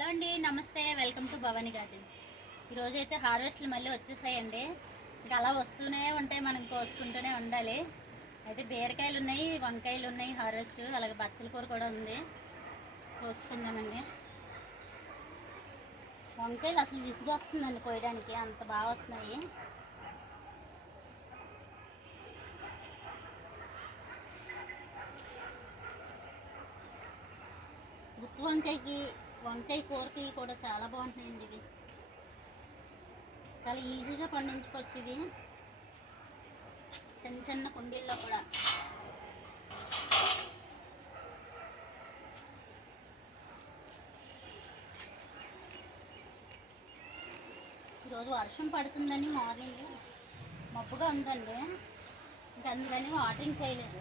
Hello అండి నమస్తే. Welcome to Bhavani garden. ఈరోజు అయితే హార్వెస్ట్లు మళ్ళీ వచ్చేసాయండి. ఇంకా అలా వస్తూనే ఉంటాయి మనం కోసుకుంటూనే ఉండాలి. అయితే బీరకాయలు ఉన్నాయి వంకాయలు ఉన్నాయి హార్వెస్ట్ అలాగే బచ్చల కూర కూడా ఉంది. కోసుకుందామండి. వంకాయలు అసలు విసుగు వస్తుందండి కోయడానికి అంత బాగా వస్తున్నాయి. ఉప్పు వంకాయకి వంకాయ కూరకి కూడా చాలా బాగుంటాయండి ఇవి. చాలా ఈజీగా పండించుకోవచ్చు ఇవి. చిన్న చిన్న కుండీల్లో కూడా. ఈరోజు వర్షం పడుతుందని మార్నింగ్ మబ్బుగా ఉందండి. ఇంకా అందుకని వాటరింగ్ చేయలేదు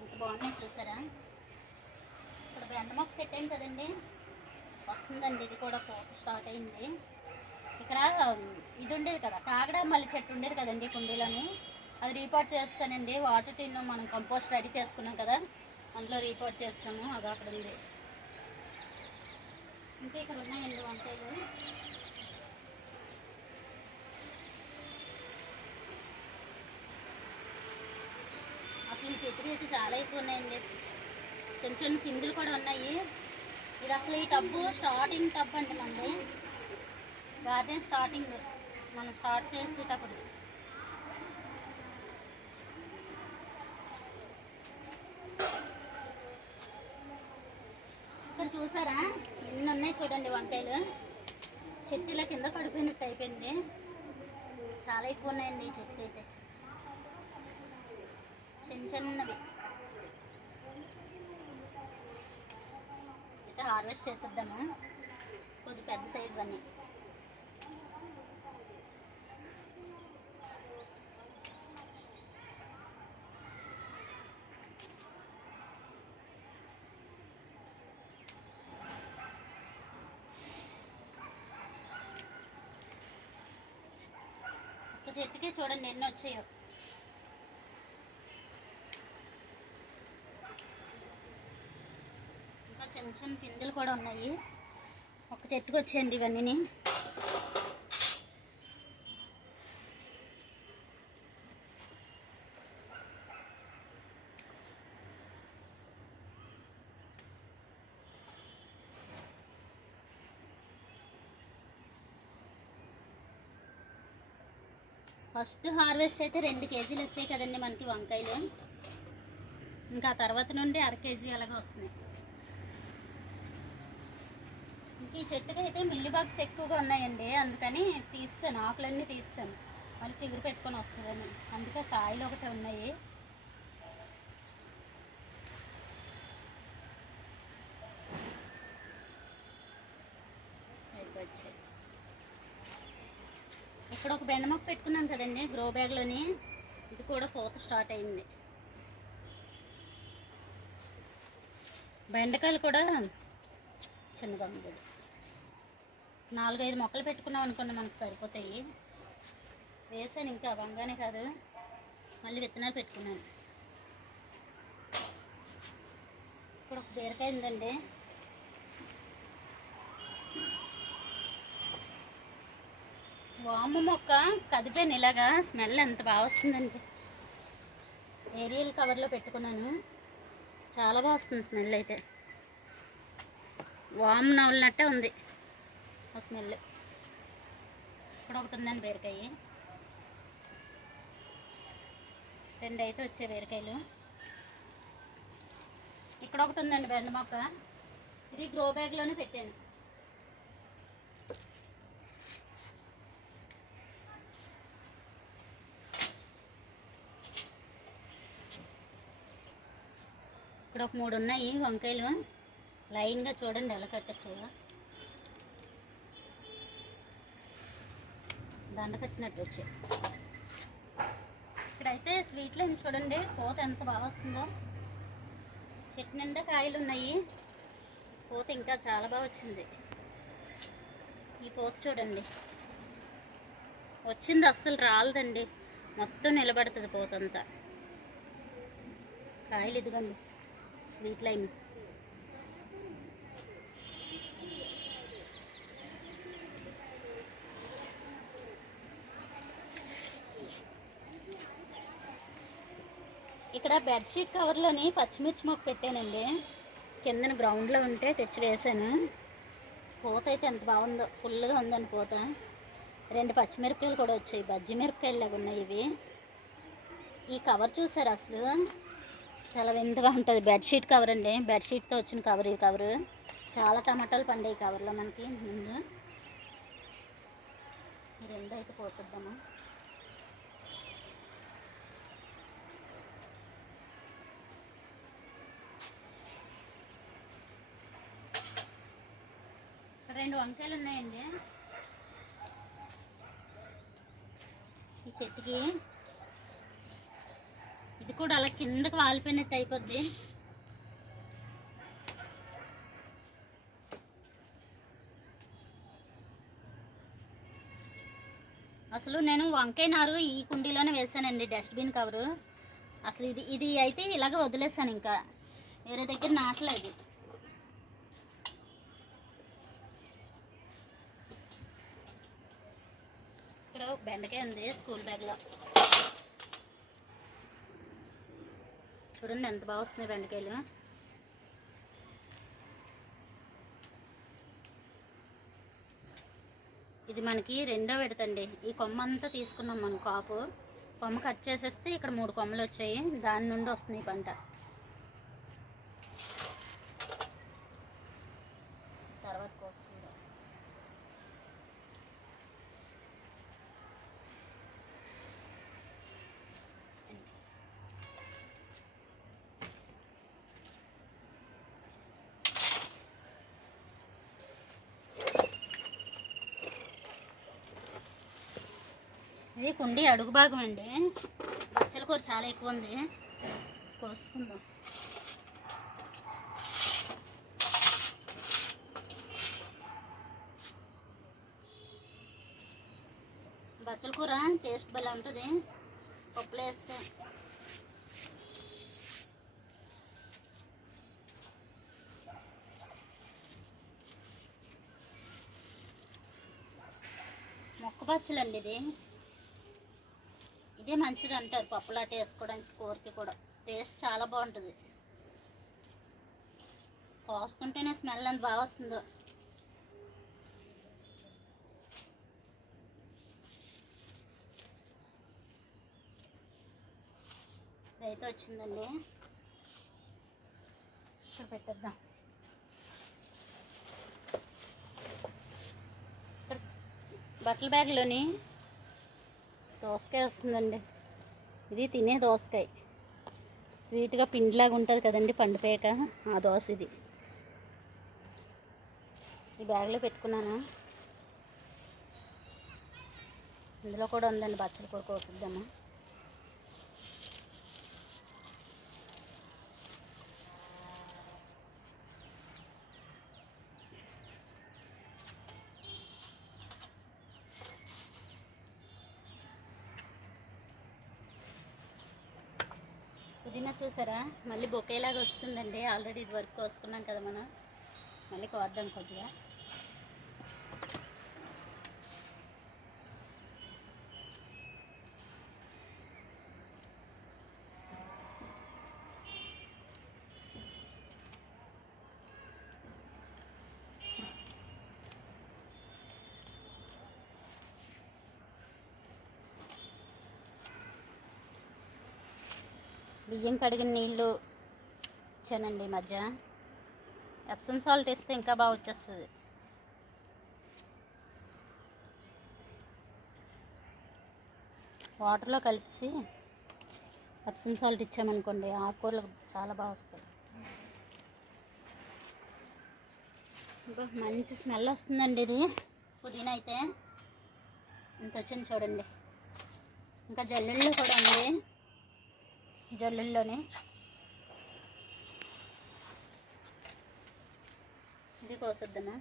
ఇంత బాగున్నాయి చూసారా? ఇప్పుడు బెండ మొక్క పెట్టాం కదండి. వస్తుందండి ఇది కూడా పూత స్టార్ట్ అయింది. ఇక్కడ ఇది ఉండేది కదా కాగడ మళ్ళీ చెట్టు ఉండేది కదండి కుండీలోని. అది రీపోర్ట్ చేస్తానండి. వాటర్ టిన్ మనం కంపోస్ట్ రెడీ చేసుకున్నాం కదా అందులో రీపోర్ట్ చేస్తాము. అది అక్కడ ఉంది. ఇంకా ఇక్కడ ఉన్నాయండి వంకాయలు. అసలు ఈ చెట్లు అయితే చాలా ఎక్కువ ఉన్నాయండి చిన్న చిన్న పిందులు కూడా ఉన్నాయి. ఇది అసలు ఈ టబ్బు స్టార్టింగ్ టబ్ అండి మనది. గార్డెన్ స్టార్టింగ్ మనం స్టార్ట్ చేసేటప్పుడు. ఇక్కడ చూసారా? ఎన్ని ఉన్నాయి చూడండి వంకాయలు. చెట్టుల కింద పడిపోయినట్టు అయిపోయింది. చాలా ఎక్కువ ఉన్నాయండి ఈ చెట్లు అయితే చిన్న చిన్నవి అయితే హార్వెస్ట్ చేసేద్దాము. కొద్ది పెద్ద సైజు అన్నీ. చెట్టుకే చూడండి ఎన్ని వచ్చాయో ఇంకా చిన్న చిన్న పిందెలు కూడా ఉన్నాయి. ఒక చెట్టుకు వచ్చేయండి ఇవన్నీ ఫస్ట్ హార్వెస్ట్ అయితే రెండు కేజీలు వచ్చాయి కదండి మనకి వంకాయలు. ఇంకా తర్వాత నుండి అర కేజీ అలాగే వస్తున్నాయి ఇంక ఈ చెట్టుకి అయితే మిల్లీ బాగ్స్ ఎక్కువగా ఉన్నాయండి. అందుకని తీస్తాను. ఆకులన్నీ తీస్తాను. మళ్ళీ చిగురు పెట్టుకొని వస్తుందని. అందుకే కాయలు ఒకటే ఉన్నాయి. ఇక్కడ ఒక బెండ మొక్క పెట్టుకున్నాను కదండి గ్రో బ్యాగ్లోని. ఇది కూడా పూత స్టార్ట్ అయింది. బెండకాయలు కూడా చిన్నగా ఉంది నాలుగైదు మొక్కలు పెట్టుకున్నాం అనుకోండి మనకు సరిపోతాయి. వేసాను ఇంకా వంగానే కాదు. మళ్ళీ విత్తనాలు పెట్టుకున్నాను. ఇక్కడ ఒక బీరకాయ ఉందండి. వాము మొక్క కదిపాను ఇలాగా. స్మెల్ ఎంత బాగా వస్తుందండి. ఏరియల్ కవర్లో పెట్టుకున్నాను. చాలా బాగా వస్తుంది స్మెల్ అయితే. వాము నవ్వులనట్టే ఉంది. ఆ స్మెల్. ఇక్కడ ఒకటి ఉందండి బీరకాయ. రెండు అయితే వచ్చాయి బీరకాయలు. ఇక్కడ ఒకటి ఉందండి బెండ మొక్క. ఇది గ్రో బ్యాగ్లోనే పెట్టాను. ఇక్కడ ఒక మూడు ఉన్నాయి వంకాయలు. లైన్గా చూడండి ఎలా కట్టేస్తాయో. దండ కట్టినట్టు వచ్చాయి. ఇక్కడైతే స్వీట్ లైన్ చూడండి. పూత ఎంత బాగా వస్తుందో. చెట్టు నిండా కాయలు ఉన్నాయి. పూత ఇంకా చాలా బాగా వచ్చింది. ఈ పూత చూడండి. వచ్చింది అస్సలు రాలదండి. మొత్తం నిలబడుతుంది పోతంతా. కాయలు ఇదిగోండి. స్వీట్ లైమ్ ఇక్కడ బెడ్షీట్ కవర్లోని పచ్చిమిర్చి మొక్క పెట్టానండి. కిందన గ్రౌండ్లో ఉంటే తెచ్చి వేసాను. పూత అయితే ఎంత బాగుందో ఫుల్గా ఉందని పూత. రెండు పచ్చిమిరపకాయలు కూడా వచ్చాయి బజ్జి మిరపకాయలు లాగా ఉన్నాయి ఇవి. ఈ కవర్ చూసారు అసలు? చాలా వింతగా ఉంటుంది. బెడ్షీట్ కవర్ అండి. బెడ్షీట్తో వచ్చిన కవర్ ఈ కవరు చాలా టమాటాలు పండే ఈ కవర్లో మనకి. ముందు రెండు అయితే కోసిద్దాము రెండు వంకాయలు ఉన్నాయండి. ఈ చెట్టుకి. ఇది కూడా అలా కిందకి వాలిపోయినట్టు అయిపోద్ది. అసలు నేను వంకాయ నారు ఈ కుండీలోనే వేసానండి డస్ట్బిన్ కవరు. అసలు ఇది ఇది అయితే ఇలాగ వదిలేసాను ఇంకా. వేరే దగ్గర నాటలేదు ఇక్కడ ఒక బెండకాయ ఉంది స్కూల్ బ్యాగ్లో. చూడండి ఎంత బాగా వస్తున్నాయి బెండకాయలు. ఇది మనకి రెండో విడతండి. ఈ కొమ్మ అంతా తీసుకున్నాం మనం కాపు. కొమ్మ కట్ చేసేస్తే ఇక్కడ మూడు కొమ్మలు వచ్చాయి. దాని నుండి వస్తుంది ఈ పంట తర్వాత కోసుకుందాం ఇది కుండి అడుగు భాగం అండి. బచ్చల కూర చాలా ఎక్కువ ఉంది. కోసుకుందాం. బచ్చల కూర టేస్ట్ భలే ఉంటుంది. పప్పులో వేస్తే. మొక్క బచ్చలండి ఇది. ఇదే మంచిది అంటారు పప్పులాట వేసుకోవడానికి కూరకి కూడా. టేస్ట్ చాలా బాగుంటుంది. కోస్తుంటేనే స్మెల్ అంత బాగా వస్తుందో. అయితే వచ్చిందండి. ఇక్కడ పెట్టేద్దాం. ఇక్కడ బట్టల బ్యాగ్లోని దోసకాయ వస్తుందండి. ఇది తినే దోసకాయ. స్వీట్గా పిండిలాగా ఉంటుంది కదండి పండిపోయాక ఆ దోశ ఇది. ఈ బ్యాగ్లో పెట్టుకున్నాను. ఇందులో కూడా ఉందండి బచ్చల కూర కోసిద్దాము పుదీనా చూసారా? మళ్ళీ బొకేలాగా వస్తుందండి. ఆల్రెడీ ఇది వర్క్ కోసుకున్నాం కదా మనం. మళ్ళీ కోద్దాం కొద్దిగా. బియ్యం కడిగిన నీళ్ళు ఇచ్చానండి ఈ మధ్య. ఎప్సమ్ సాల్ట్ వేస్తే ఇంకా బాగా వచ్చేస్తుంది. వాటర్లో కలిపి ఎప్సమ్ సాల్ట్ ఇచ్చామనుకోండి ఆకుకూరలు చాలా బాగా వస్తుంది మంచి స్మెల్ వస్తుందండి ఇది. పుదీనా అయితే. ఇంత వచ్చింది చూడండి. ఇంకా జల్లుళ్ళు కూడా ఉంది. జల్లుల్లోనే. ఇది కోసొద్దామా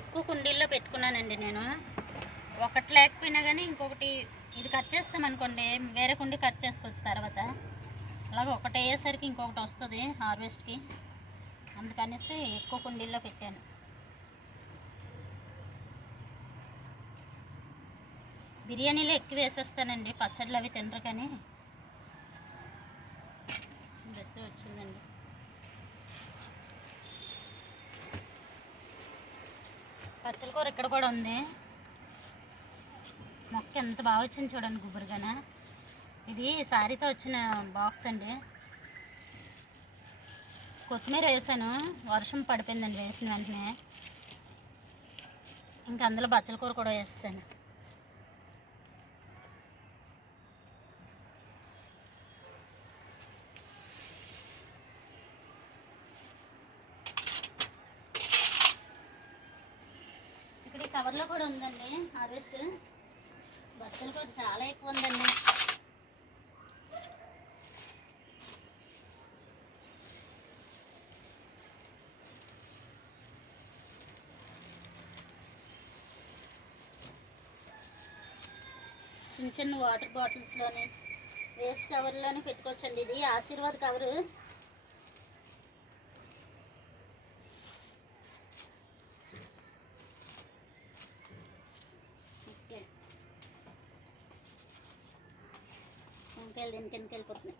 ఎక్కువ కుండీల్లో పెట్టుకున్నానండి నేను. ఒకటి లేకపోయినా కానీ ఇంకొకటి ఇది కట్ చేస్తామనుకోండి వేరే కుండీ కట్ చేసుకోవచ్చు తర్వాత. అలాగే ఒకటి అయ్యేసరికి ఇంకొకటి వస్తుంది హార్వెస్ట్కి అందుకనేసి ఎక్కువ కుండీల్లో పెట్టాను. బిర్యానీలో ఎక్కువ వేసేస్తానండి పచ్చళ్ళు అవి తినరు కానీ ఇది వచ్చిందండి పచ్చల కూర ఇక్కడ కూడా ఉంది. మొక్క ఎంత బాగా వచ్చింది చూడండి గుబురుగానే. ఇది శారీతో వచ్చిన బాక్స్ అండి. కొత్తిమీర వేసాను. వర్షం పడిపోయిందండి వేసిన వెంటనే. ఇంకా అందులో బచ్చల కూర కూడా వేసాను కవర్లో కూడా ఉందండి హార్వెస్ట్. బస్సులు కూడా చాలా ఎక్కువ ఉందండి. చిన్న చిన్న వాటర్ బాటిల్స్లోని వేస్ట్ కవర్లోనే పెట్టుకోవచ్చండి. ఇది ఆశీర్వాద్ కవరు ఓకే వంకాయలు దీనికి వెనక వెళ్ళిపోతున్నాయి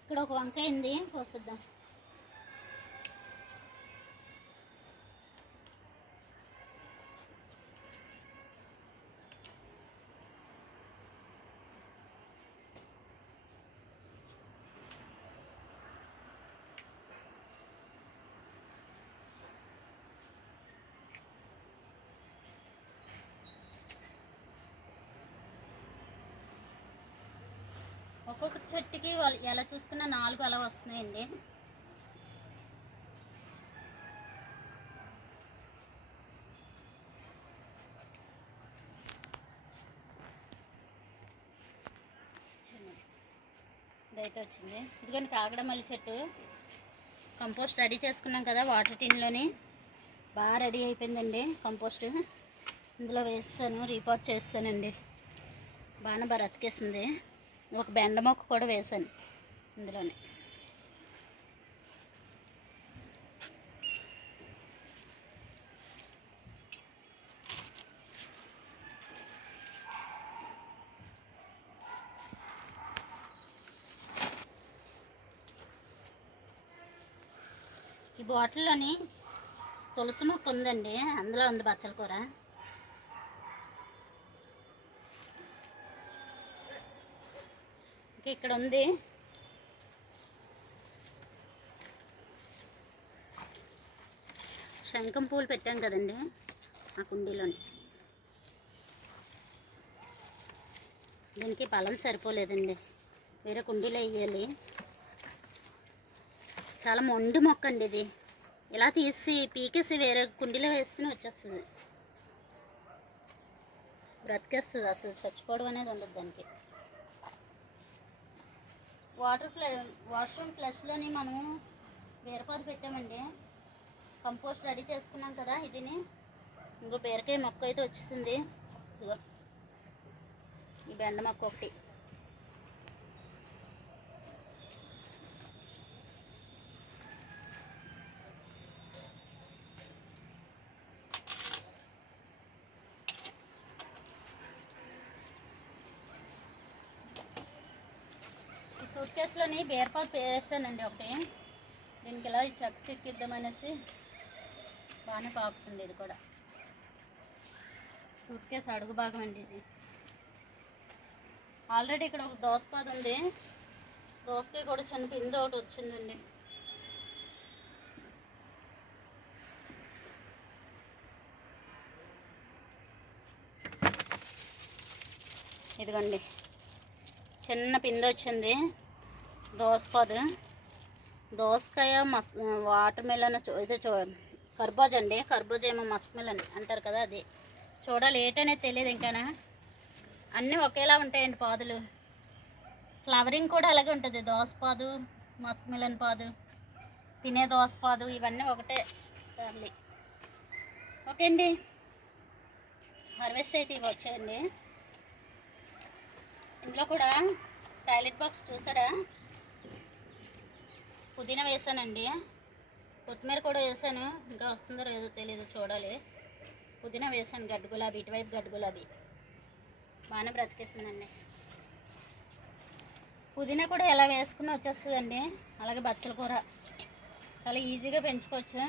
ఇక్కడ ఒక వంకాయ ఉంది పోసిద్దాం ఒక్కొక్క చెట్టుకి ఎలా చూసుకున్నా నాలుగు అలా వస్తున్నాయండి. ఇదైతే వచ్చింది. ఇదిగోండి కాగడమల్లి చెట్టు. కంపోస్ట్ రెడీ చేసుకున్నాం కదా వాటర్ టిన్లోని బాగా రెడీ అయిపోయిందండి కంపోస్ట్. ఇందులో వేస్తాను రీపాట్ చేస్తానండి. బాగా బ్రతికేసింది ఒక బెండ మొక్క కూడా వేసాను ఇందులోనే. ఈ బాటిల్లోని తులసి మొక్క ఉందండి అందులో ఉంది బచ్చల కూర. ఇక్కడ ఉంది. శంఖం పూలు పెట్టాం కదండి ఆ కుండీలోని. దీనికి బలం సరిపోలేదండి వేరే కుండీలో వేయాలి. చాలా మొండి మొక్క అండి ఇది. ఇలా తీసి పీకేసి వేరే కుండీలో వేస్తేనే వచ్చేస్తుంది. బ్రతికేస్తుంది అసలు చచ్చిపోవడం అనేది ఉండదు దానికి. వాటర్ ఫ్లై వాష్రూమ్ ఫ్లష్లోని మనము బీరపాదు పెట్టామండి. కంపోస్ట్ రెడీ చేసుకున్నాం కదా ఇదిని. ఇంకో బీరకాయ మొక్క అయితే వచ్చేసింది. ఇదిగో ఈ బెండ మొక్క ఒకటి ఈ సూట్ కేసులోని బీరపాదు వేసానండి ఒకటి. దీనికి ఇలా చెక్క తిక్కిద్దామనేసి బాగానే పాకుతుంది ఇది కూడా. సూట్ కేసు అడుగు భాగం అండి ఇది. ఆల్రెడీ ఇక్కడ ఒక దోసపాదు ఉంది. దోసకాయ కూడా చిన్న పిండి ఒకటి వచ్చిందండి. ఇదిగోండి. చిన్న పిండి వచ్చింది. దోసపాదు దోసకాయ మస్ వాటర్ మిలన్ ఇది చూ కర్బూజ అండి. కర్బూజ ఏమో మస్క్ అంటారు కదా అది. చూడాలి ఏటనేది తెలియదు ఇంకానా అన్నీ ఒకేలా ఉంటాయండి పాదులు. ఫ్లవరింగ్ కూడా అలాగే ఉంటుంది. దోసపాదు మస్క్ మిలన్ పాదు తినే దోసపాదు ఇవన్నీ ఒకటే ఫ్యామిలీ. ఓకే అండి. హార్వెస్ట్ అయితే ఇవి వచ్చాయండి. ఇందులో కూడా టాయిలెట్ బాక్స్ చూసారా? పుదీనా వేసానండి. కొత్తిమీర కూడా వేసాను. ఇంకా వస్తుందో లేదో తెలియదు చూడాలి. పుదీనా వేసాను గడ్డు గులాబీ ఇటువైపు గడ్డు గులాబీ. బాగానే బ్రతికేస్తుందండి. పుదీనా కూడా ఎలా వేసుకుని వచ్చేస్తుందండి. అలాగే బచ్చల కూర. చాలా ఈజీగా పెంచుకోవచ్చు.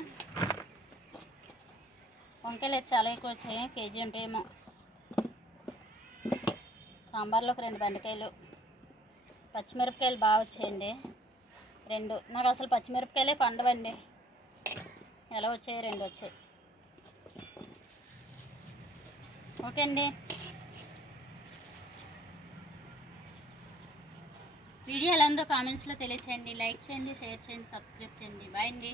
వంకాయలు చాలా ఎక్కువ వచ్చాయి కేజీ ఉంటాయేమో సాంబార్లో ఒక రెండు బెండకాయలు. పచ్చిమిరపకాయలు బాగా వచ్చాయండి. రెండు. నాకు అసలు పచ్చిమిరపకాయలే పండవండి. ఎలా వచ్చాయి? రెండు వచ్చాయి. ఓకే అండి. వీడియో ఎలా ఉందో కామెంట్స్లో తెలియచేయండి. లైక్ చేయండి షేర్ చేయండి సబ్స్క్రైబ్ చేయండి. బాయ్ అండి.